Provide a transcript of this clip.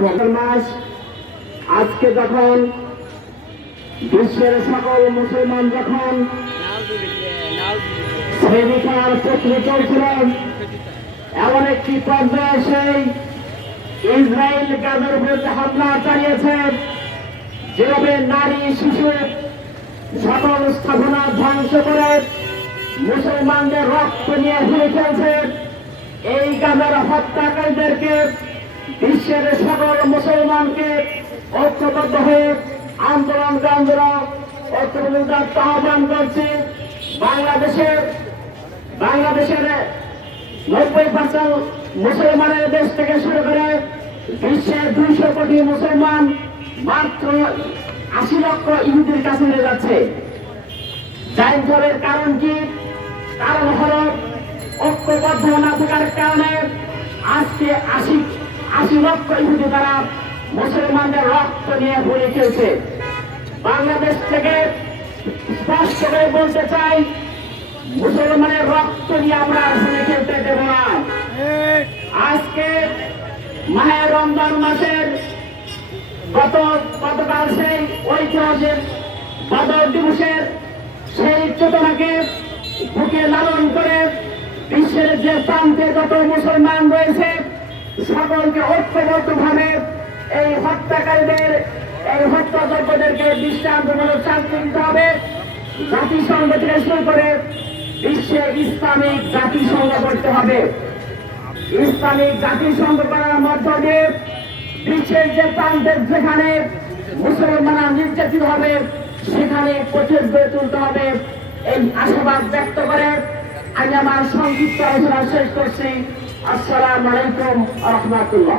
মাস আজকে যখন বিশ্বের সকল মুসলমান যখন শ্রেণীকার চক্রে চলছিলেন, এমন একটি পর্যায়ে সেই ইসরায়েল গাজার বিরুদ্ধে হামলা চালিয়েছে, যেভাবে নারী শিশু সকল স্থাপনা ধ্বংস করে মুসলমানদের রক্ত নিয়ে ঘুরে ফেলছে। এই গাজার হত্যাকারীদেরকে বিশ্বের সকল মুসলমানকে ঐক্যবদ্ধ হয়ে আন্দোলন ঐক্যবদ্ধ আহ্বান করছি। বাংলাদেশের 90% মুসলমানের দেশ থেকে শুরু করে বিশ্বের 200 কোটি মুসলমান মাত্র 80 লক্ষ ইহুদির কাছে নিয়ে যাচ্ছে। জাইনজরের কারণ কি? কারণ হল ঐক্যবদ্ধ না থাকার কারণে আজকে 80 লক্ষ ইহুদি তারা মুসলমানদের রক্ত নিয়ে ভরে খেলছে। বাংলাদেশ থেকে স্পষ্ট করে বলতে চাই, মুসলমানের রক্ত নিয়ে আমরা আসলে খেলতে দেব না। আজকে মাহে রমজান মাসের গতকাল সেই ঐতিহাসিক বদর দিবসের সেই চেতনাকে বুকে লালন করে বিশ্বের যে প্রান্তে যত মুসলমান রয়েছে সকলকে ঐক্যবদ্ধভাবে এই হত্যাকারীদের এই হত্যাযজ্ঞদেরকে দৃষ্টান্তমূলক শাস্তি দিতে হবে। জাতিসংঘ থেকে শুরু করে বিশ্বে ইসলামিক জাতিসংঘ করতে হবে। ইসলামিক জাতিসংঘ করার মধ্য দিয়ে বিশ্বের যে প্রান্তের যেখানে মুসলমানরা নির্যাতিত হবে সেখানে প্রতিরোধ গড়ে তুলতে হবে। এই আশাবাদ ব্যক্ত করে আমি আমার সংক্ষিপ্ত আলোচনা শেষ করছি। আসসালামু আলাইকুম ওয়া রাহমাতুল্লাহ।